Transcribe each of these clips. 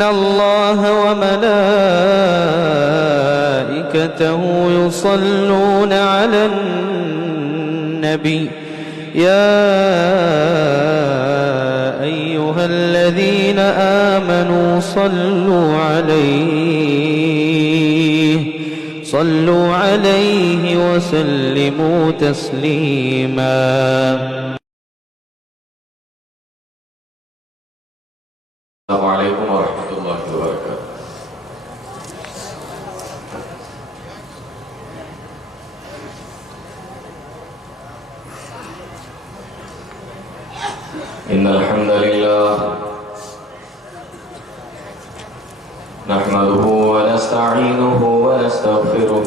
إن الله وملائكته يصلون على النبي يا أيها الذين آمنوا صلوا عليه وسلموا تسليما. السلام علیکم ورحمۃ اللہ وبرکاتہ. ان الحمد للہ نحمده ونستعینه ونستغفره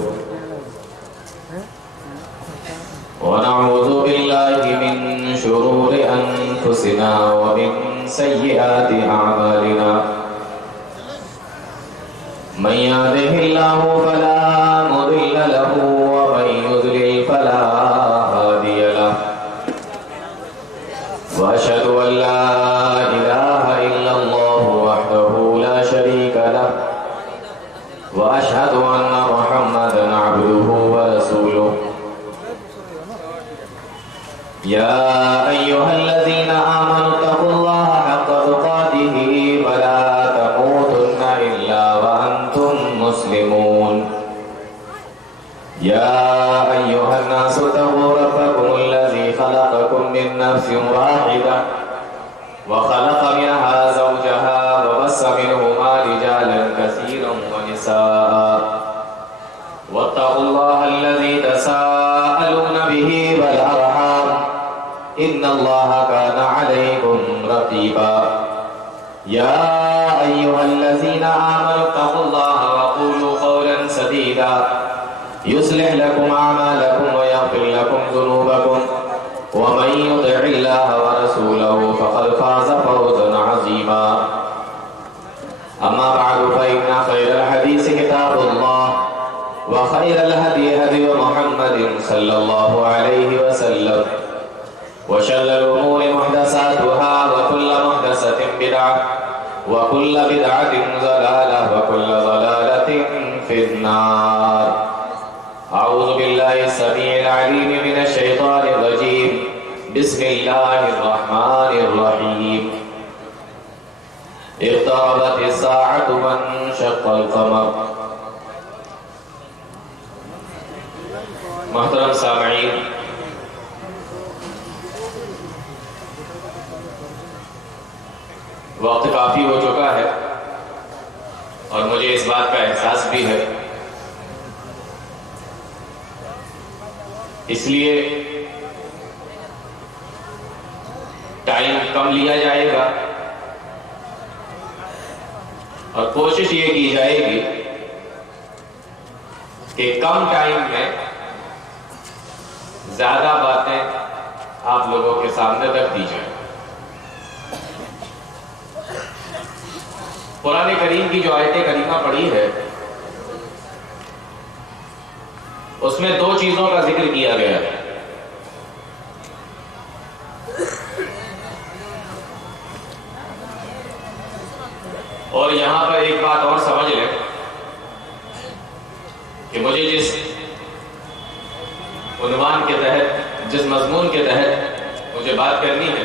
ونعوذ باللہ من شرور انفسنا ومن سیئات اعمالنا من يهده الله فلا مضل له ومن يضلل فلا هادي له واشهد ان لا اله الا الله وحده لا شريك له واشهد ان محمدا عبده ورسوله يا ايها الذين امنوا اتقوا الله حق تقاته ولا تموتن الا وانتم مسلمون. يا ايها الناس اتقوا ربكم الذي خلقكم من نفس واحده وخلق منها زوجها وبث منهما رجالا كثيرا ونساء واتقوا الله الذي تساءلون به والارحام ان الله كان عليكم رقيبا. يا ايها الذين امنوا اتقوا الله وقولوا قولا سديدا يصلح لكم اعمالكم ويغفر لكم ذنوبكم ومن يطع الله ورسوله فقد فاز فوزا عظيما. اما بعد فان خير الحديث كتاب الله وخير الهدي هدي محمد صلى الله عليه وسلم وشر الأمور محدثاتها وكل محدثة بدعة وكل بدعة ضلالة وكل ضلالة في النار. أعوذ بالله السميع العليم من الشيطان الرجيم. بسم الله الرحمن الرحيم. اقتربت الساعة وانشق القمر. محترم سامعین، وقت کافی ہو چکا ہے اور مجھے اس بات کا احساس بھی ہے، اس لیے ٹائم کم لیا جائے گا اور کوشش یہ کی جائے گی کہ کم ٹائم میں زیادہ باتیں آپ لوگوں کے سامنے رکھ دی جائیں. قرآن کریم کی جو آیت کریمہ پڑھی ہے اس میں دو چیزوں کا ذکر کیا گیا ہے. اور یہاں پر ایک بات اور سمجھ لیں کہ مجھے جس عنوان کے تحت، جس مضمون کے تحت مجھے بات کرنی ہے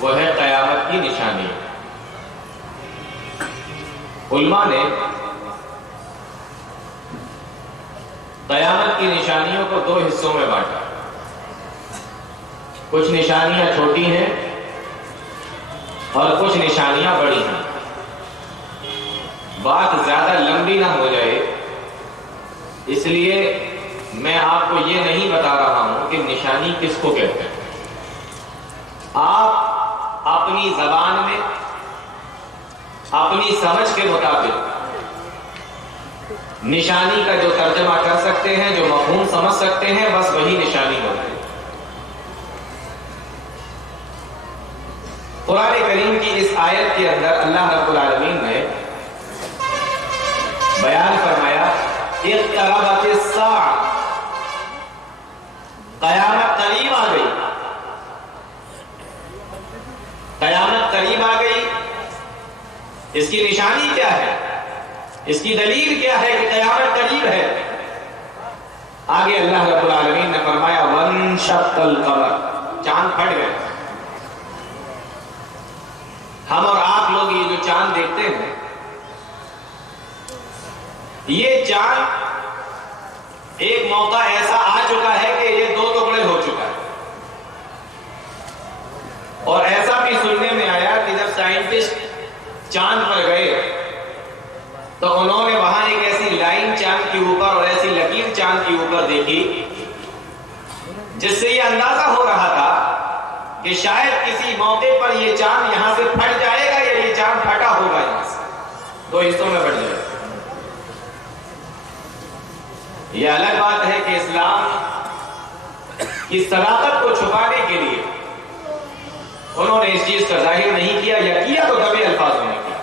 وہ ہے قیامت کی نشانی. علماء نے قیامت کی نشانیوں کو دو حصوں میں بانٹا. کچھ نشانیاں چھوٹی ہیں اور کچھ نشانیاں بڑی ہیں. بات زیادہ لمبی نہ ہو جائے اس لیے میں آپ کو یہ نہیں بتا رہا ہوں کہ نشانی کس کو کہتے ہیں. آپ اپنی زبان میں اپنی سمجھ کے مطابق نشانی کا جو ترجمہ کر سکتے ہیں، جو مفہوم سمجھ سکتے ہیں، بس وہی نشانی ہوتی ہے. قرآن کریم کی اس آیت کے اندر اللہ رب العالمین نے بیان فرمایا اقتربت الساعہ، قیامت قریب آ گئی. قیامت اس کی نشانی کیا ہے؟ اس کی دلیل کیا ہے کہ قیامت قریب ہے؟ آگے اللہ رب العالمین نے فرمایا وانشق القمر، چاند پھٹ گئے۔ ہم اور آپ لوگ یہ جو چاند دیکھتے ہیں، یہ چاند ایک موقع ایسا آ چکا ہے کہ یہ 2 ٹکڑے ہو چکا ہے۔ اور ایسا بھی سننے میں آیا کہ جب سائنٹسٹ چاند پر گئے تو انہوں نے وہاں ایک ایسی لائن چاند کے اوپر اور ایسی لکیر چاند کے اوپر دیکھی جس سے یہ اندازہ ہو رہا تھا کہ شاید کسی موقع پر یہ چاند یہاں سے پھٹ جائے گا یا یہ چاند پھٹا ہوگا، یہاں سے 2 حصوں میں بٹ جائے گا۔ یہ الگ بات ہے کہ اسلام کی صداقت کو چھپانے کے لیے انہوں نے اس چیز کا ظاہر نہیں کیا، یا کیا تو دبے الفاظوں میں کیا۔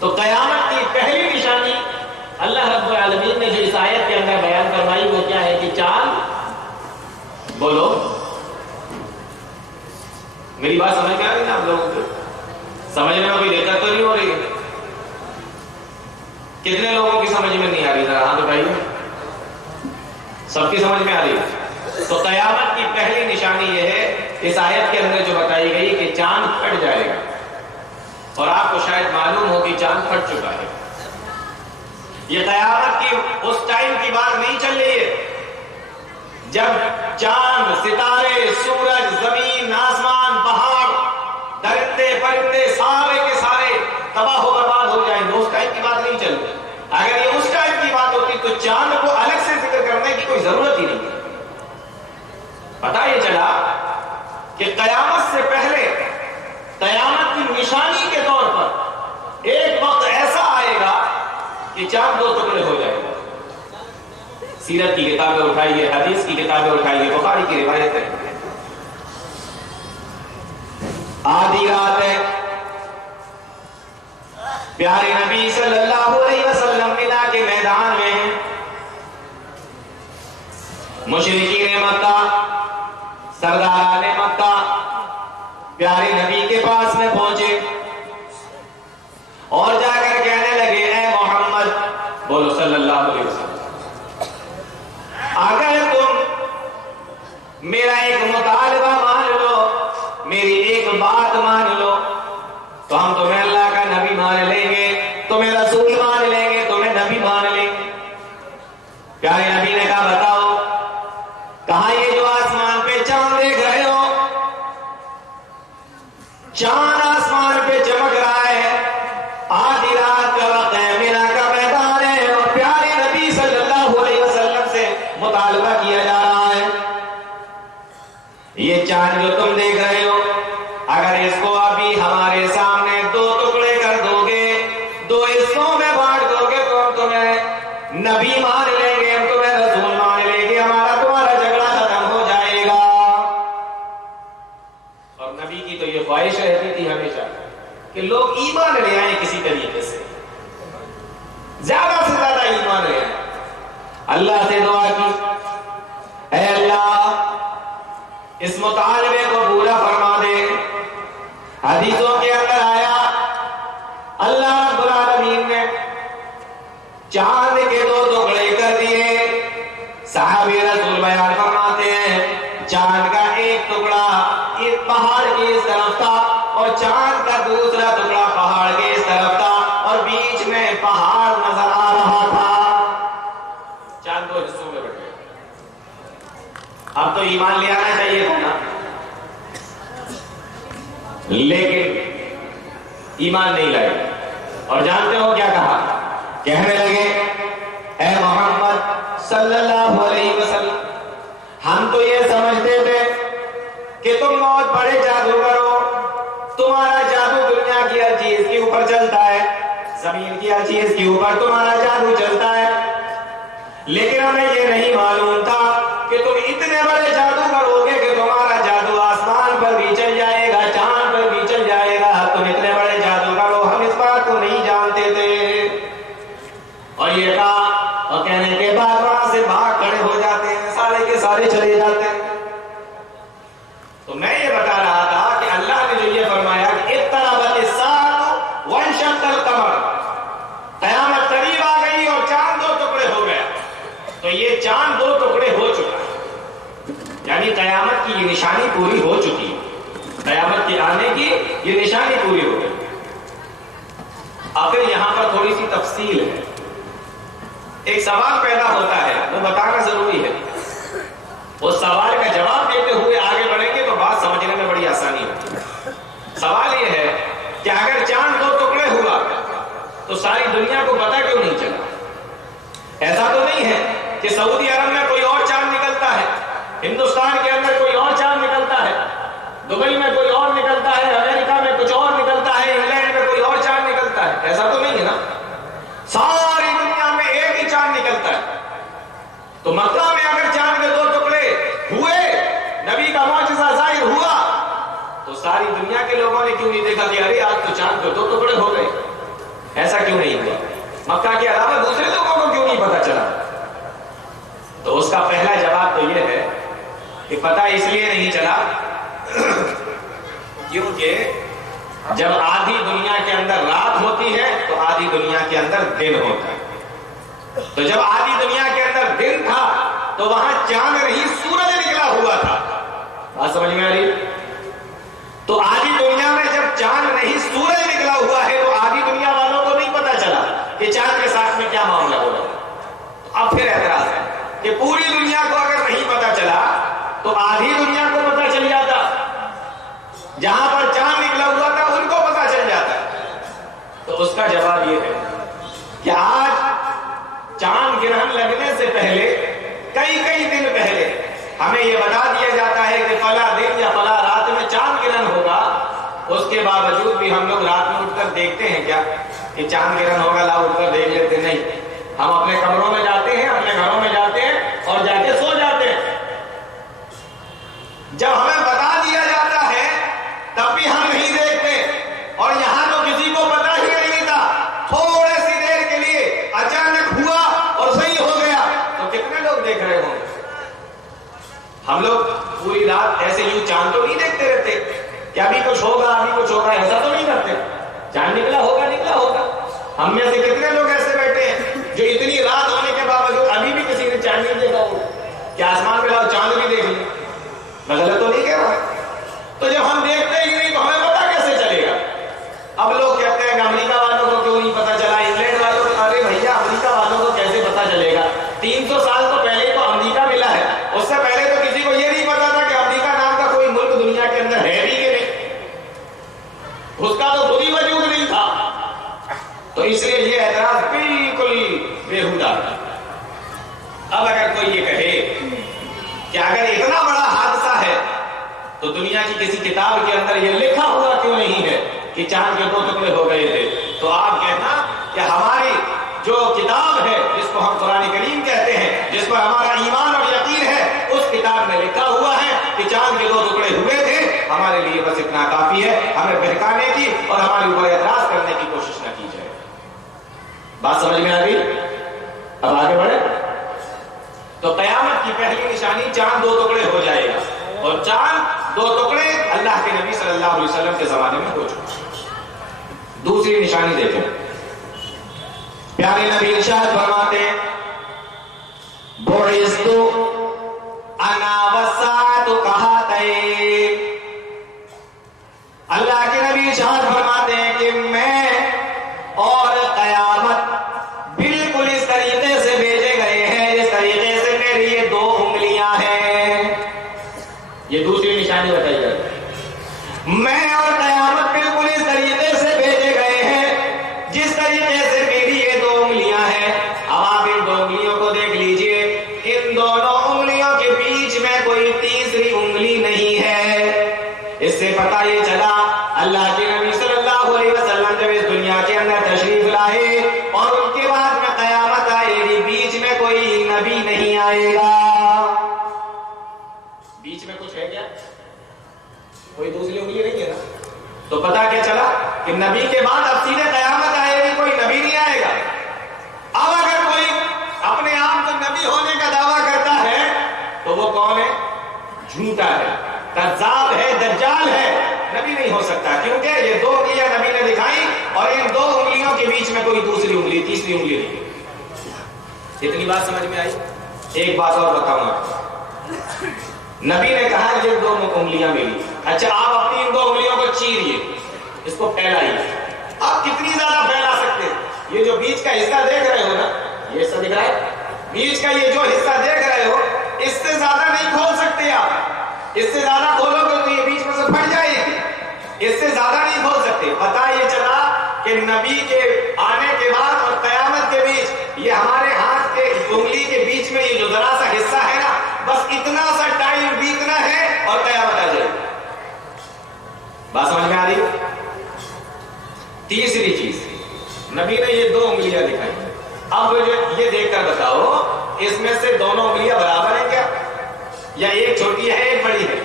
تو قیامت کی پہلی نشانی اللہ رب العالمین نے جو اس آیت کے اندر بیان فرمائی وہ کیا ہے کہ چاند، بولو میری بات سمجھ میں آ رہی ہے آپ لوگوں کو؟ سمجھنے میں کوئی دقت تو نہیں ہو رہی ہے؟ کتنے لوگوں کی سمجھ میں نہیں آ رہی؟ ذرا ہاتھ اٹھائیے۔ سب کی سمجھ میں آ رہی ہے؟ تو قیامت کی پہلی نشانی یہ ہے اس آیت کے اندر جو بتائی گئی کہ چاند پھٹ جائے گا، اور آپ کو شاید معلوم ہو کہ چاند پھٹ چکا ہے۔ یہ قیامت کی اس ٹائم کی بات نہیں چل رہی ہے جب چاند، ستارے، سورج، زمین، آسمان، پہاڑ، درندے، پرندے سارے کے سارے تباہ و برباد ہو جائیں گے، اس ٹائم کی بات نہیں چل رہی۔ اگر یہ اس ٹائم کی بات ہوتی تو چاند کو الگ سے ذکر کرنے کی کوئی ضرورت ہی نہیں تھی۔ پتہ یہ چلا کہ قیامت سے پہلے قیامت کی نشانی کے طور پر ایک وقت ایسا آئے گا کہ چاند 2 ٹکڑے ہو جائے گا۔ سیرت کی کتابیں اٹھائیے، حدیث کی کتابیں اٹھائیے، بخاری کی روایت ہے۔ آدھی رات ہے، پیارے نبی صلی اللہ علیہ وسلم منا کے میدان میں ہیں، مشرکین مکہ، سرداران مکہ پیارے نبی کے پاس میں پہنچے اور جا کر کہنے لگے اے محمد، بولو صلی اللہ علیہ وسلم، اگر تم میرا ایک مطالبہ مان لو، میری ایک بات مان لو، تو ہم تمہیں اللہ کا نبی مان لیں گے، تمہیں رسول مان لیں گے، تمہیں نبی مان لیں گے۔ پیارے نبی نے کہا بتاؤ، کہاں یہ جو آسمان پہ چاند دیکھ رہے ہو، چاند آسمان پہ چمک رہا ہے، آدھی رات کا وقت ہے، مینا کا میدان ہے، اور پیارے نبی صلی اللہ علیہ وسلم سے مطالبہ کیا جا رہا ہے، یہ چاند جو تم دیکھ رہے ہو، اگر اس کو ابھی ہمارے سامنے 2 ٹکڑے کر دو گے، 2 حصوں میں بانٹ دو گے، تو ہم تمہیں نبی مان لیں گے، ہم تمہیں رسول مان لیں گے، ہمارا تمہارا جھگڑا ختم ہو جائے گا۔ اور نبی کی تو یہ خواہش رہتی تھی ہمیشہ کہ لوگ ایمان لے آئیں کسی طریقے سے، زیادہ سے زیادہ ایمان لے آئیں۔ اللہ سے دعا کی اے اللہ اس مطالبے کو پورا فرما دے۔ حدیثوں کے اندر آیا اللہ رب العالمین نے چاند کے 2 ٹکڑے کر دیے۔ صحابی رسول بیان فرماتے ہیں چاند کا ایک ٹکڑا اس پہاڑ کی اس طرف تھا اور چاند کا دوسرا ٹکڑا پہاڑ کے اس طرف تھا، اور بیچ میں پہاڑ نظر آ رہا تھا۔ چاند 2 حصوں میں بٹ گیا۔ اب تو ایمان لے آنا چاہیے تھا نا، لیکن ایمان نہیں لائے، اور جانتے ہو کیا کہا؟ کہنے لگے اے محمد صلی اللہ علیہ وسلم، ہم تو یہ سمجھتے تھے کہ تم بہت بڑے جادوگر ہو، تمہارا جادو دنیا کی ہر چیز کے اوپر چلتا ہے، زمین کی ہر چیز کے اوپر تمہارا جادو چلتا ہے، لیکن ہمیں یہ نہیں معلوم تھا کہ تم اتنے بڑے جادوگر ہوگے کہ تمہارا جادو آسمان پر بھی چل جائے گا، چاند پر بھی چل جائے گا، تم اتنے بڑے جادوگر ہو، ہم اس بات کو نہیں جانتے تھے۔ اور یہ کہا، اور کہنے کے بعد وہاں سے بھاگ کھڑے ہو جاتے ہیں، سارے کے سارے چلے جاتے ہیں۔ تو میں یہ بتا رہا تھا کہ اللہ نے جو یہ فرمایا کہ اقتربت الساعۃ یعنی قیامت کی یہ نشانی پوری ہو چکی ہے، قیامت کے آنے کی یہ نشانی پوری ہو گئی۔ آخر یہاں پر تھوڑی سی تفصیل ہے، ایک سوال پیدا ہوتا ہے، وہ بتانا ضروری ہے۔ اس سوال کا جواب دیتے ہوئے آگے بڑھیں گے تو بات سمجھنے میں بڑی آسانی ہوگی۔ سوال یہ ہے کہ اگر چاند 2 ٹکڑے ہوا تو ساری دنیا کو پتہ کیوں نہیں چلا؟ ایسا تو نہیں ہے کہ سعودی عرب میں کوئی اور چاند نکلتا ہے، ہندوستان کے اندر کوئی اور چاند نکلتا ہے، دبئی میں کوئی اور نکلتا ہے، امریکہ میں کچھ اور نکلتا ہے، انگلینڈ میں کوئی اور چاند نکلتا ہے، ایسا تو نہیں ہے نا؟ ساری دنیا میں ایک ہی چاند نکلتا ہے۔ تو مکہ میں اگر چاند کے 2 ٹکڑے ہوئے، نبی کا معجزہ ظاہر ہوا، تو ساری دنیا کے لوگوں نے کیوں نہیں دیکھا کہ ارے آج تو چاند کے 2 ٹکڑے ہو گئے؟ ایسا کیوں نہیں ہوا؟ مکہ کے علاوہ دوسرے لوگوں کو کیوں نہیں پتا چلا؟ تو اس کا پہلا جواب تو یہ ہے کہ پتہ اس لیے نہیں چلا کیونکہ جب آدھی دنیا کے اندر رات ہوتی ہے تو آدھی دنیا کے اندر دن ہوتا ہے۔ تو جب آدھی دنیا کے اندر دن تھا تو وہاں چاند نہیں سورج نکلا ہوا تھا۔ بات سمجھ میں آ رہی؟ تو آدھی دنیا میں جب چاند نہیں سورج نکلا ہوا ہے تو آدھی دنیا والوں کو نہیں پتا چلا کہ چاند کے ساتھ میں کیا معاملہ ہو رہا ہے۔ اب پھر اعتراض ہے کہ پوری دنیا کو اگر نہیں پتا چلا تو آدھی دنیا کو پتا چل جاتا، جہاں پر چاند نکلا ہوا تھا ان کو پتا چل جاتا۔ تو اس کا جواب یہ ہے کہ آج چاند گرہن لگنے سے پہلے کئی دن پہلے ہمیں یہ بتا دیا جاتا ہے کہ فلاں دن یا فلاں رات میں چاند گرہن ہوگا۔ اس کے باوجود بھی ہم لوگ رات میں اٹھ کر دیکھتے ہیں کیا کہ چاند گرہن ہوگا، لاؤ اٹھ کر دیکھ لیتے؟ نہیں، ہم اپنے کمروں میں جاتے ہیں، اپنے گھروں میں جاتے ہیں اور جا کے سو جاتے ہیں۔ جب ہمیں بتا دیا جاتا ہے تب بھی ہم نہیں دیکھتے، اور یہاں تو کسی کو پتا ہی نہیں تھا، تھوڑے سی دیر کے لیے اچانک ہوا اور صحیح ہو گیا، تو کتنے لوگ دیکھ رہے ہوں گے؟ ہم لوگ پوری رات ایسے یوں چاند تو نہیں دیکھتے رہتے کہ ابھی کچھ ہوگا ابھی کچھ ہوگا، ایسا تو نہیں کرتے۔ چاند نکلا ہوگا۔ ہم میں سے کتنے لوگ ایسے بیٹھے ہیں جو اتنی رات ہونے کے باوجود ابھی بھی کسی نے چاند نہیں دیکھا ہوگا؟ کیا آسمان پہ لاؤ چاند بھی دیکھ لیں؟ میں غلط تو نہیں کہہ رہا؟ تو جب ہم دیکھتے ہی نہیں تو ہمیں پتا کیسے چلے گا؟ اب لوگ کہتے ہیں کہ امریکہ والوں کو کیوں نہیں پتا چلا، انگلینڈ والوں کو؟ ارے بھیا، امریکہ والوں کو کیسے پتا چلے گا؟ 300 سال تو پہلے تو امریکہ ملا ہے، اس سے پہلے تو کسی کو یہ نہیں پتا تھا کہ امریکہ نام کا کوئی ملک دنیا کے اندر ہے بھی کہ نہیں، اس کا تو خود ہی وجود نہیں تھا۔ تو اس لیے یہ اعتراض بالکل بےہودہ ہے۔ اب اگر کوئی یہ کہے کہ اگر اتنا بڑا حادثہ ہے تو دنیا کی کسی کتاب کے اندر یہ لکھا ہوا کیوں نہیں ہے کہ چاند کے 2 ٹکڑے ہو گئے تھے؟ تو آپ کہنا کہ ہماری جو کتاب ہے جس کو ہم قرآن کریم کہتے ہیں، جس پر ہمارا ایمان اور یقین ہے، اس کتاب میں لکھا ہوا ہے کہ چاند کے 2 ٹکڑے ہوئے تھے، ہمارے لیے بس اتنا کافی ہے، ہمیں بہکانے کی اور ہمارے اوپر اعتراض کرنے کی کوشش نہ کی جائے۔ بات سمجھ میں آ گئی؟ اب آگے بڑھے تو قیامت کی پہلی نشانی چاند 2 ٹکڑے ہو جائے گا، اور چاند 2 ٹکڑے اللہ کے نبی صلی اللہ علیہ وسلم کے زمانے میں ہو چکے۔ دوسری نشانی دیکھیں، پیارے نبی ارشاد فرماتے ہیں بعثت انا والساعۃ کہاتین۔ اللہ کے نبی ارشاد فرماتے ہیں کہ میں اور قیامت بالکل اس طریقے سے بھیجے گئے ہیں جس طریقے سے میری یہ 2 انگلیاں ہیں۔ یہ دوسری نشانی بتائی جائے، میں اور قیامت بالکل اس طریقے سے بھیجے گئے ہیں جس طریقے سے میری یہ 2 انگلیاں ہیں۔ اب آپ ان 2 انگلیوں کو دیکھ لیجئے، ان دونوں انگلیوں کے بیچ میں کوئی تیسری انگلی نہیں ہے۔ اس سے پتہ یہ چلا اللہ کے نبی صلی اللہ علیہ وسلم جب اس دنیا کے اندر تشریف لائے اور ان کے بعد میں قیامت آئے گی، بیچ میں کوئی نبی نہیں آئے گا۔ بیچ میں کچھ ہے کیا؟ کوئی دوسری انگلی نہیں ہے نا؟ تو پتہ کیا چلا کہ نبی کے بعد اب سیدھے قیامت آئے گی، کوئی نبی نہیں آئے گا۔ اب اگر کوئی اپنے آپ کو نبی ہونے کا دعویٰ کرتا ہے تو وہ کون ہے؟ جھوٹا ہے، کذاب ہے، دجال ہے، نبی نہیں ہو سکتا، کیونکہ یہ 2 انگلیاں نبی نے دکھائی اور ان 2 انگلیوں کے بیچ میں کوئی دوسری انگلی، تیسری انگلی نہیں۔ اتنی بات سمجھ میں آئی؟ ایک بات اور بتاؤں گا، نبی نے کہا یہ 2 انگلیاں میری. اچھا آپ اپنی ان 2 انگلیوں کو چیریے, اس کو پھیلائیے. آپ کتنی زیادہ پھیلا سکتے ہیں؟ یہ جو بیچ کا حصہ دیکھ رہے ہو نا, یہ حصہ دکھ رہا ہے, بیچ کا یہ جو حصہ دیکھ رہے ہو, اس سے زیادہ نہیں کھول سکتے آپ. اس سے زیادہ کھولو گے تو یہ بیچ میں سے پھٹ جائے گی. اس سے زیادہ نہیں کھول سکتے. پتہ یہ چلا کہ نبی کے آنے کے بعد اور قیامت کے بیچ یہ ہمارے ہاتھ کے انگلی کے بیچ میں یہ جو ذرا سا حصہ ہے نا, بس اتنا سا ٹائم بیتنا ہے اور قیامت آ جائے گی. بات سمجھ میں آ رہی؟ تیسری چیز, نبی نے یہ 2 انگلیاں دکھائی. اب یہ دیکھ کر بتاؤ اس میں سے دونوں انگلیاں برابر ہیں کیا, یا ایک چھوٹی ہے ایک بڑی ہے؟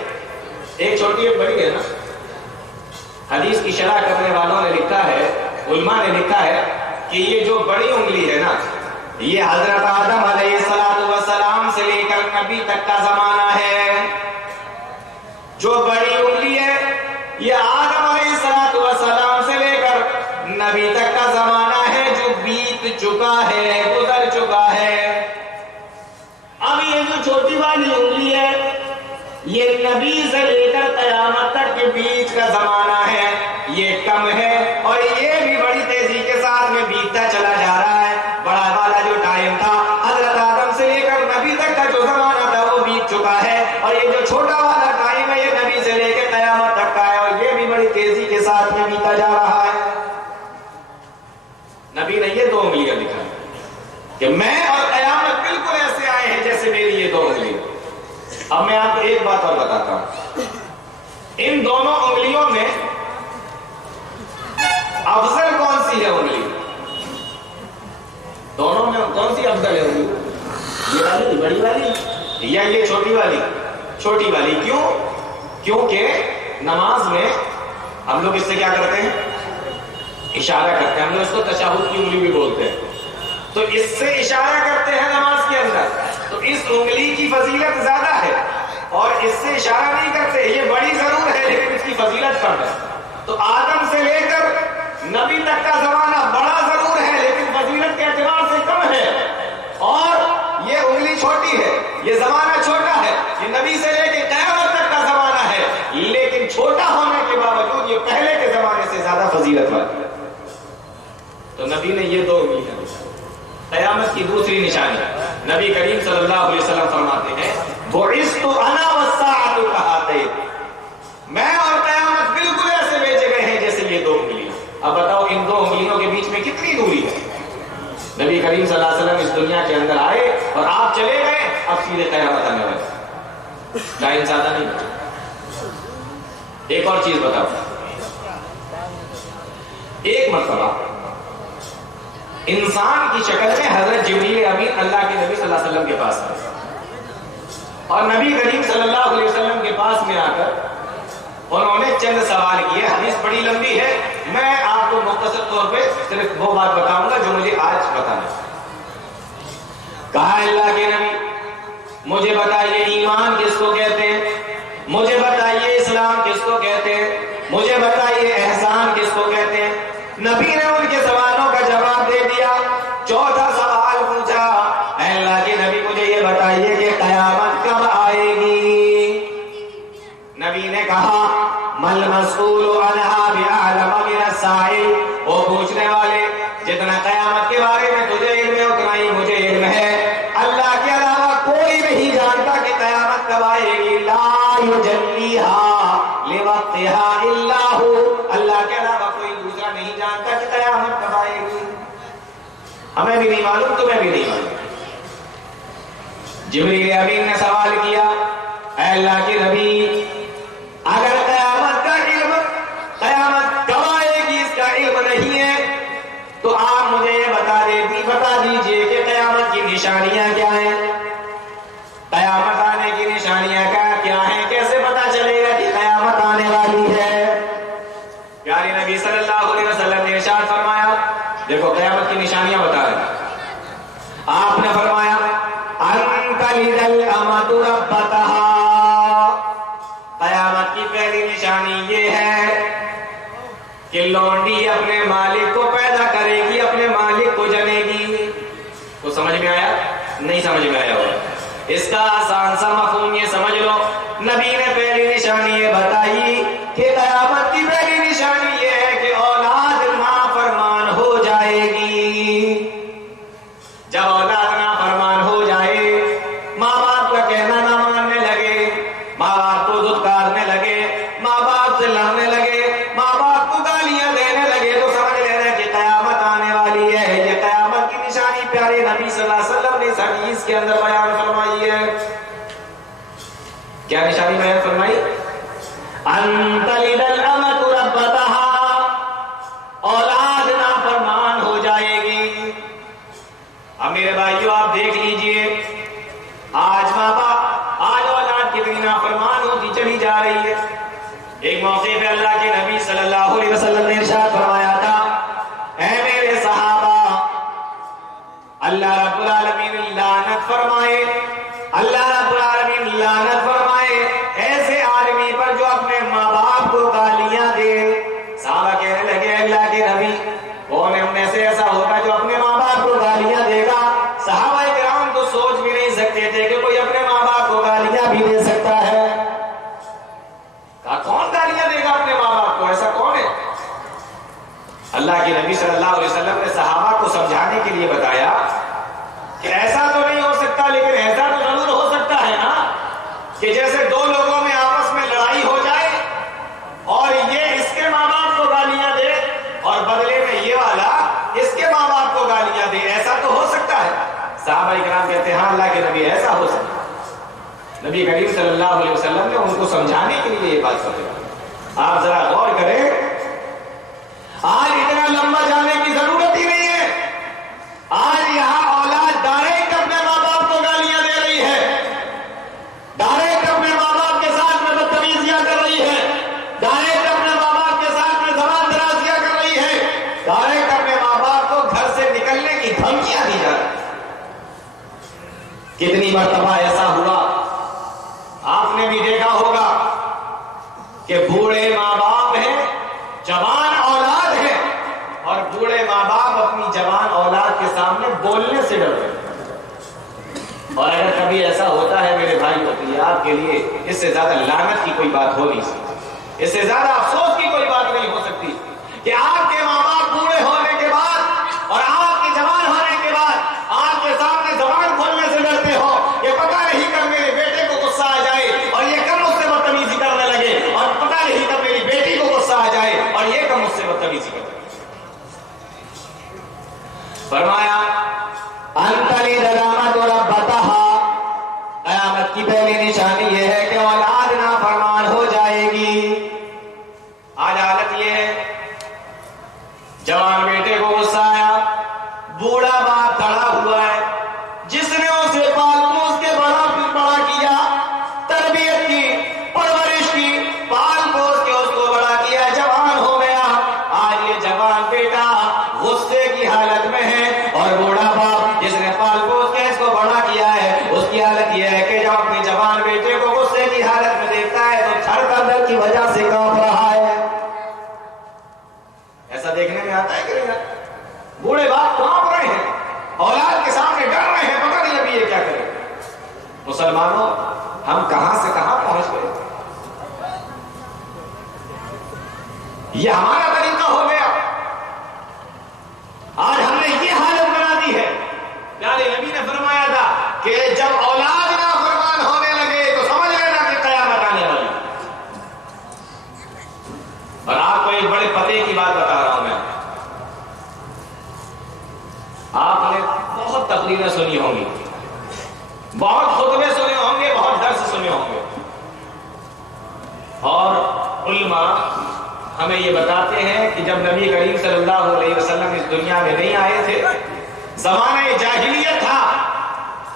ایک چھوٹی ایک بڑی ہے نا. حدیث کی شرح کرنے والوں نے لکھا ہے, علماء نے لکھا ہے کہ یہ جو بڑی انگلی ہے نا, یہ حضرت آدم علیہ السلام سے لے کر نبی تک کا زمانہ ہے. جو بڑی انگلی ہے یہ آدم علیہ السلام سے لے کر نبی تک کا زمانہ ہے, جو بیت چکا ہے, گزر چکا ہے. اب یہ جو چھوٹی والی انگلی ہے یہ نبی سے لے کر قیامت تک کے بیچ کا زمانہ ہے, یہ کم ہے, اور یہ بھی بڑی تیزی کے ساتھ میں بیتتا چلا جا رہا ہے. بڑا والا جو ٹائم تھا حضرت آدم سے لے کر نبی تک کا جو زمانہ تھا وہ بیت چکا ہے, اور یہ جو چھوٹا والا ٹائم ہے یہ نبی سے لے کے قیامت تک کا ہے, اور یہ بھی بڑی تیزی کے ساتھ میں بیتا جا رہا ہے. نبی نے یہ 2 انگلیاں دکھائی کہ میں اور قیامت بالکل ایسے آئے ہیں جیسے میری یہ 2 انگلیاں. اب میں آپ کو ایک بات اور بتاتا ہوں, ان دونوں انگلیوں میں افضل کون سی ہے انگلی؟ دونوں میں کون سی افضل ہے انگلی؟ یہ والی بڑی والی یا یہ چھوٹی والی؟ چھوٹی والی. کیوں؟ کیونکہ نماز میں ہم لوگ اس سے کیا کرتے ہیں؟ اشارہ کرتے ہیں. ہم لوگ اس کو تشہد کی انگلی بھی بولتے ہیں. تو اس سے اشارہ کرتے ہیں نماز کے اندر, تو اس انگلی کی فضیلت زیادہ ہے, اور اس سے اشارہ نہیں کرتے. یہ بڑی ضرور ہے لیکن اس کی فضیلت کم ہے. تو آدم سے لے کر نبی تک کا زمانہ بڑا ضرور ہے لیکن فضیلت کے اعتبار سے کم ہے, اور یہ انگلی چھوٹی ہے, یہ زمانہ چھوٹا ہے, یہ نبی سے لے کے قیامت تک کا زمانہ ہے, لیکن چھوٹا ہونے کے باوجود یہ پہلے کے زمانے سے زیادہ فضیلت والی ہے. تو نبی نے یہ 2 انگلیاں دکھائی. قیامت کی دوسری نشانی, نبی کریم صلی اللہ علیہ وسلم فرماتے ہیں بعثت انا والساعۃ کہاتین, میں اور قیامت بالکل ایسے بھیجے گئے ہیں جیسے یہ 2 انگلیاں. اب بتاؤ ان 2 انگلیوں کے بیچ میں کتنی دوری ہے؟ نبی کریم صلی اللہ علیہ وسلم اس دنیا کے اندر آئے اور آپ چلے گئے, اب سیدھے قیامت آنے والے. ٹائم زیادہ نہیں. ایک اور چیز بتاؤ, ایک مرتبہ انسان کی شکل میں حضرت جبریل امین اللہ کے نبی صلی اللہ علیہ وسلم کے پاس آئے, اور نبی کریم صلی اللہ علیہ وسلم کے پاس میں آ کر انہوں نے چند سوال کیے. حدیث بڑی لمبی ہے, میں آپ کو مختصر طور پہ صرف وہ بات بتاؤں گا جو مجھے آج بتانا. کہا اللہ کے نبی مجھے بتائیے ایمان کس کو کہتے ہیں, مجھے بتائیے اسلام کس کو کہتے ہیں, مجھے بتائیے احسان کس کو کہتے ہیں. نبی نے ان کے سوالوں کا جواب دے دیا. چوتھا سوال پوچھا, اے اللہ کے نبی مجھے یہ بتائیے کہ قیامت کب آئے گی؟ نبی نے کہا مل مسئول عنہا بعلم من السائل, وہ پوچھنے والے جتنا قیامت کے بارے میں تجھے علم ہے اتنا ہی مجھے علم ہے. اللہ کے علاوہ کوئی نہیں جانتا کہ قیامت کب آئے گی. لا یجلیہا لوقتہا الا ہو, اللہ کے علاوہ کوئی دوسرا نہیں جانتا کہ قیامت کب آئے گی. ہمیں بھی نہیں معلوم, تمہیں بھی نہیں معلوم. جبریل امین نے سوال کیا, اے اللہ کے نبی اگر قیامت کا علم, قیامت کب آئے گی اس کا علم نہیں ہے, تو آپ مجھے یہ بتا دیجئے کہ قیامت کی نشانیاں کیا ہیں, قیامت آنے کی نشانیاں کیا ہیں, کیسے پتا چلے گا کہ قیامت آنے والی ہے. پیارے نبی صلی اللہ علیہ وسلم نے ارشاد فرمایا, دیکھو قیامت کی نشانیاں بتا رہے ہیں. آپ نے فرمایا ان تلد الامۃ ربتہا, قیامت کی پہلی نشانی یہ ہے کہ لونڈی اپنے مالک کو پیدا کرے گی, اپنے مالک کو جنے گی. تو سمجھ میں آیا؟ نہیں سمجھ میں آیا ہوگا. اس کا آسان سا مفہوم یہ سمجھ لو ان تلد الامۃ ربتها، اولاد نافرمان ہو جائے گی۔ اب میرے بھائیو آپ دیکھ لیجئے، آج ماں باپ، آج اولاد کتنی نافرمان ہوتی چلی جا رہی ہے۔ ایک موقع پہ اللہ کے نبی صلی اللہ علیہ وسلم نے ارشاد فرمایا تھا، اے میرے صحابہ، اللہ رب العالمین لعنت فرمائے، اللہ رب العالمین لعنت فرمائے ایسے آدمی پر جو اپنے ماں باپ کو گالیاں دے۔ صحابہ کہنے لگے اللہ کے نبی، کون ہم میں سے ایسا ہوگا جو اپنے ماں باپ کو گالیاں دے گا؟ صحابہ کرام تو سوچ بھی نہیں سکتے تھے کہ کوئی اپنے ماں باپ کو گالیاں بھی دے سکتا ہے۔ کہا کون گالیاں دے گا اپنے ماں باپ کو؟ ایسا کون ہے؟ اللہ کے نبی صلی اللہ علیہ وسلم نے صحابہ کو سمجھانے کے لیے بتایا کہ ایسا تو نہیں ہو سکتا، لیکن ایسا تو ضرور ہو سکتا ہے نا کہ جیسے دو لوگوں میں آپس میں لڑائی ہو جائے اور یہ اس کے ماں باپ کو گالیاں دے اور بدلے میں یہ والا اس کے ماں باپ کو گالیاں دے، ایسا تو ہو سکتا ہے؟ صحابہ کرام کہتے ہیں ہاں اللہ کے نبی ایسا ہو سکتا ہے۔ نبی کریم صلی اللہ علیہ وسلم نے ان کو سمجھانے کے لیے یہ بات فرمائی۔ آپ ذرا غور کریں، آج اتنا لمبا جانے کی ضرورت ہی نہیں ہے، آج یہاں اولاد ڈائریکٹ اپنے ماں باپ کو گالیاں دے رہی ہے، ڈائریکٹ اپنے ماں باپ کے ساتھ میں بدتمیزیاں کر رہی ہے، ڈائریکٹ اپنے ماں باپ کے ساتھ میں زبان درازیاں کر رہی ہے، ڈائریکٹ اپنے ماں باپ کو گھر سے نکلنے کی دھمکیاں دی جا رہی ہیں۔ کتنی مرتبہ ایسا ہوا، آپ نے بھی دیکھا ہوگا کہ بوڑھے ماں باپ ہیں، جوان اولاد ہے، اور بوڑھے ماں باپ اپنی جوان اولاد کے سامنے بولنے سے ڈرتے ہیں۔ اور اگر کبھی ایسا ہوتا ہے میرے بھائی ہوتی ہے آپ کے لیے، اس سے زیادہ لعنت کی کوئی بات ہو نہیں سکتی، اس سے زیادہ افسوس کی کوئی بات نہیں ہو سکتی کہ آپ کے ماں باپ بوڑھے ہونے کے بعد اور آپ کے جوان ہونے کے بعد آپ کے سامنے زبان کھولنے سے ڈرتے ہو کہ پتہ نہیں کب میرے بیٹے کو غصہ آ جائے اور یہ کم مجھ سے بدتمیزی کرنے لگے، اور پتہ نہیں کب میری بیٹی کو غصہ آ جائے اور یہ کم مجھ سے بدتمیزی کرنے لگے۔ فرمایا ان تلد الامۃ ربتها، قیامت کی پہلی نشانی یہ ہے کہ اولاد نافرمان ہو جائے گی۔ آج حالت یہ ہے، جوان بیٹے کو غصہ آیا، بوڑھا باپ کھڑا ہوا ہے، جس نے اسے پال پوس کے بڑا کیا، تربیت کی، پرورش کی، پال پوس کے اس کو بڑا کیا، جوان ہو گیا، آج یہ جوان بیٹا غصے کی حالت میں ہے، اور بوڑھا باپ جس نے پال پوس کے اس کو بڑا کیا ہے، اس کی حالت یہ ہے کہ جب اپنے جوان بیٹے کو غصے کی حالت میں دیکھتا ہے تو تھر کندر کی وجہ سے کانپ رہا ہے۔ ایسا دیکھنے میں آتا ہے کہ نہیں؟ بوڑھے باپ کانپ رہے ہیں، اولاد کے سامنے ڈر رہے ہیں، پتہ نہیں ابھی یہ کیا کرے۔ مسلمانوں، ہم کہاں سے کہاں پہنچ گئے؟ یہ ہمارا طریقہ ہو گیا، آج ہم نے یہ حالت بنا دی ہے۔ پیارے نبی نے فرمایا تھا کہ جب اولاد نافرمان ہونے لگے تو سمجھ لینا کہ قیامت آنے والی۔ اور آپ کو ایک بڑے پتے کی بات بتا رہا ہوں میں، آپ نے بہت تقریریں سنی ہوں گی، بہت خطبے سنے ہوں گے، بہت درس سنے ہوں گے، اور علماء ہمیں یہ بتاتے ہیں کہ جب نبی کریم صلی اللہ علیہ وسلم اس دنیا میں نہیں آئے تھے، زمانہ جاہلیت تھا،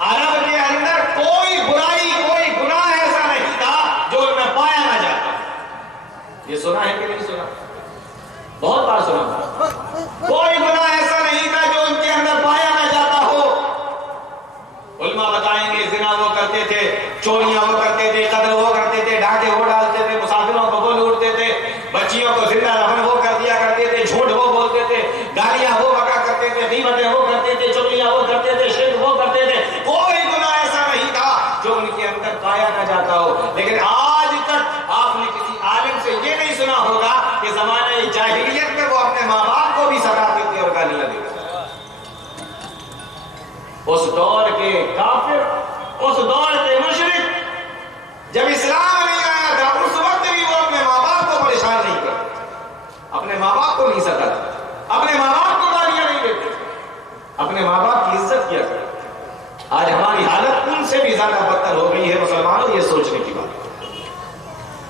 عرب کے اندر کوئی برائی، کوئی گناہ ایسا نہیں تھا جو ان میں پایا نہ جاتا۔ یہ سنا ہے کہ نہیں سنا؟ بہت بار سنا۔ کوئی گناہ ایسا نہیں تھا جو ان کے اندر پایا نہ جاتا ہو۔ علماء بتائیں گے زنا وہ کرتے تھے، چوریاں وہ کرتے تھے، قتل وہ کرتے تھے، ڈاکے وہ ڈالتے تھے، مسافروں کو وہ لوٹتے تھے، بچیوں کو زندہ دفن وہ کر دیا کرتے تھے، جھوٹ وہ بولتے تھے، گالیاں وہ بکا کرتے تھے، غیبتیں وہ کرتے تھے، چغلیاں وہ کرتے تھے، شرک وہ کرتے تھے۔ کوئی گناہ ایسا نہیں تھا جو ان کے اندر پایا نہ جاتا ہو۔ لیکن آج تک آپ نے کسی عالم سے یہ نہیں سنا ہوگا کہ زمانہ جاہلیت میں وہ اپنے ماں باپ کو بھی ستاتے تھے اور گالیاں دیتے تھے۔ اس دور کے کافر، اس دور کے مشرک، جب اسلام نہیں آیا تھا اس وقت بھی وہ اپنے ماں باپ کو پریشان نہیں کرتے، اپنے ماں باپ کو نہیں ستاتے، اپنے ماں باپ کو گالیاں نہیں دیتے، اپنے ماں باپ کی عزت کیا کرتے۔ آج ہماری حالت ان سے بھی زیادہ بدتر ہو گئی ہے مسلمانوں، یہ سوچنے کی بات ہے۔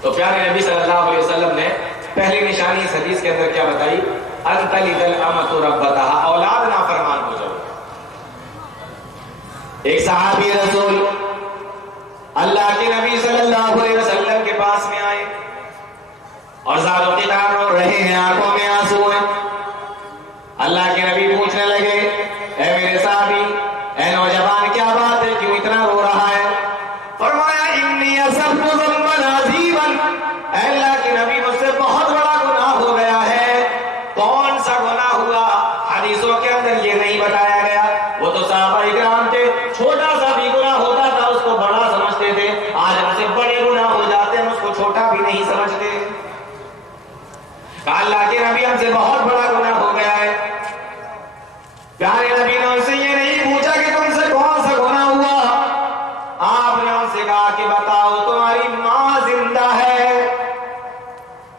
تو تو پیارے نبی صلی اللہ علیہ وسلم نے پہلی نشانی اس حدیث کے اندر کیا بتائی؟ ان تلد الامۃ ربتها، اولاد نافرمان ہو جاؤ۔ ایک صحابی رسول اللہ کے نبی صلی اللہ علیہ وسلم کے پاس میں آئے اور زاد و قدار رو رہے ہیں، آنکھوں میں آنسو ہیں۔ اللہ کے نبی پوچھنے لگے، اے میرے صحابی، اے نوجوان، کیا بات ہے، کیوں اتنا رو رہا ہے؟ فرمایا انی اصبت ذنبا عظیما، اے اللہ کے نبی، مجھ سے بہت بڑا گناہ ہو گیا ہے۔ کون سا گناہ ہوا؟ حدیثوں کے اندر یہ نہیں بتایا گیا، وہ تو صحابہ اکرام تھے، چھوٹا سا بھی گناہ ہوتا تھا اس کو بڑا سمجھتے تھے، آج ہم سے بڑے گناہ ہو جاتے ہیں اس کو چھوٹا بھی نہیں سمجھتے۔ اللہ کے نبی، ہم سے بہت بڑا گناہ ہو گیا ہے۔ پیارے نبی نے ان سے یہ نہیں پوچھا کہ تم سے کون سا گناہ ہوا، آپ نے ان سے کہا کہ بتاؤ تمہاری ماں زندہ ہے؟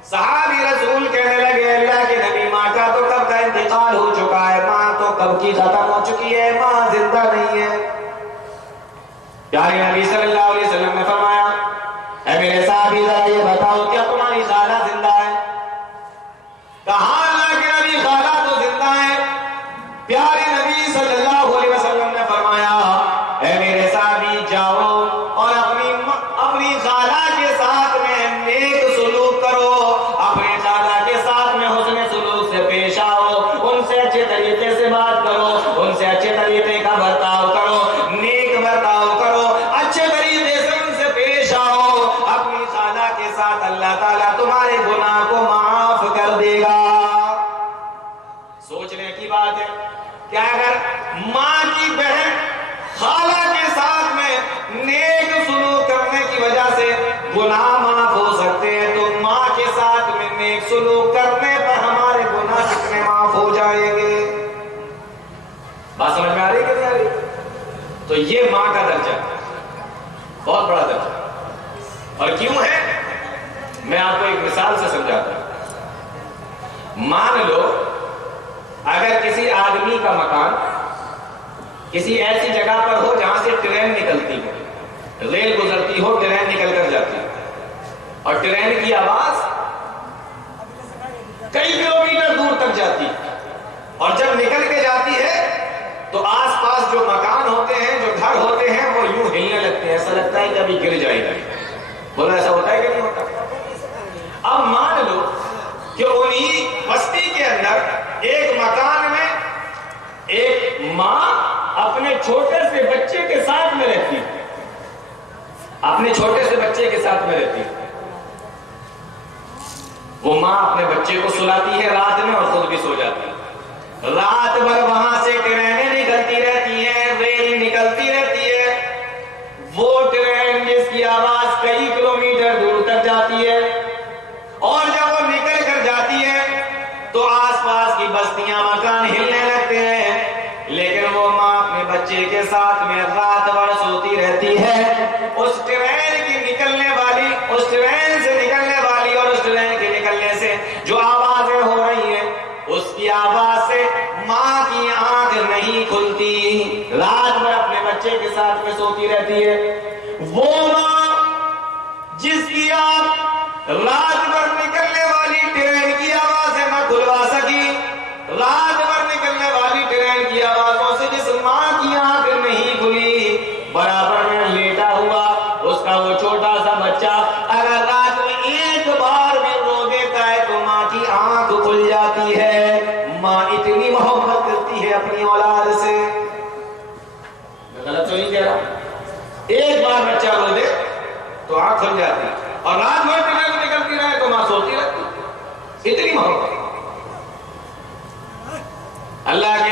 صحابی رسول کہنے لگے، اللہ کے نبی، ماں کا تو کب کا انتقال ہو چکا ہے، ماں تو کب کی ختم ہو چکی ہے، ماں زندہ نہیں ہے۔ پیارے نبی صلی اللہ علیہ وسلم نے فرمایا، اے میرے صحابی، ذرا یہ بتاؤ کیا تمہاری خالہ زندہ ہے؟ کہا اللہ کے نبی، خالہ تو زندہ ہے۔ پیارے نبی صلی اللہ علیہ وسلم نے فرمایا، اے میرے صحابی، جاؤ اور اپنی خالہ کے ساتھ میں نیک سلوک کرو، اپنے خالہ کے ساتھ میں حسن سلوک سے پیش آؤ، ان سے اچھے طریقے سے بات کرو، ان سے اچھے طریقے کا برتاؤ کرو، نیک برتاؤ کرو، اچھے طریقے سے ان سے پیش آؤ۔ اپنی خالہ کے ساتھ اللہ تعالیٰ تمہارے گناہ کو معاف کر دے گا۔ سوچنے کی بات ہے کہ اگر ماں کی بہن خالہ کے ساتھ میں نیک سلوک کرنے کی وجہ سے گناہ معاف ہو سکتے ہیں، تو ماں کے ساتھ میں نیک سلوک کرنے پر ہمارے گناہ کتنے معاف ہو جائیں گے؟ بات سمجھ میں آ رہی کہ نہیں آ رہی؟ تو یہ ماں کا درجہ بہت بڑا درجہ، اور کیوں ہے میں آپ کو ایک مثال سے سمجھاتا ہوں۔ مان لو اگر کسی آدمی کا مکان کسی ایسی جگہ پر ہو جہاں سے ٹرین نکلتی ہو، ریل گزرتی ہو، ٹرین نکل کر جاتی ہے، اور ٹرین کی آواز کئی کلومیٹر دور تک جاتی ہے، اور جب نکل کے جاتی ہے تو آس پاس جو مکان ہوتے ہیں، جو گھر ہوتے ہیں، وہ یوں ہلنے لگتے ہیں، ایسا لگتا ہے کہ ابھی گر جائے گا۔ بولا ایسا ہوتا ہے کہ نہیں ہوتا؟ اب مان لو کہ انہی بستی کے اندر ایک مکان میں ایک ماں اپنے چھوٹے سے بچے کے ساتھ میں رہتی ہے، اپنے چھوٹے سے بچے کے ساتھ میں رہتی ہے۔ وہ ماں اپنے بچے کو سلاتی ہے رات میں اور خود بھی سو جاتی ہے۔ رات بھر وہاں سے ٹرینیں نکلتی رہتی ہیں، ریل نکلتی رہتی ہے، وہ ٹرین جس کی آواز کئی کلومیٹر دور تک جاتی ہے، اور جب وہ نکل کر جاتی ہے تو آس پاس کی بستیاں، مکان ہلنے لگتے ہیں، لیکن وہ ماں اپنے بچے کے ساتھ میں رات بھر سوتی رہتی ہے۔ اس ٹرین کی نکلنے والی، اس ٹرین سے نکلنے والی اور اس ٹرین کے نکلنے سے جو آوازیں ہو رہی ہیں، اس کی آواز سے ماں کی آنکھ نہیں کھلتی، رات بھر اپنے بچے کے ساتھ میں سوتی رہتی ہے۔ وہ ماں جس کی آپ رات بھر نکلنے والی ٹرین کی آوازیں نہ کھلوا سکی، رات بھر نکلنے والی ٹرین کی آوازوں سے جس ماں کی آنکھ نہیں کھلی، برابر میں لیٹا ہوا اس کا وہ چھوٹا سا بچہ اگر رات میں ایک بار بھی رو دیتا ہے تو ماں کی آنکھ کھل جاتی ہے۔ ماں اتنی محبت کرتی ہے اپنی اولاد سے۔ میں غلط تو نہیں کہہ رہا؟ ایک بار بچہ رو دے تو آنکھ کھل جاتی ہے، اور رات بھر ٹرین نکلتی رہے تو ماں سوتی رہتی، اتنی محبت۔ اللہ کے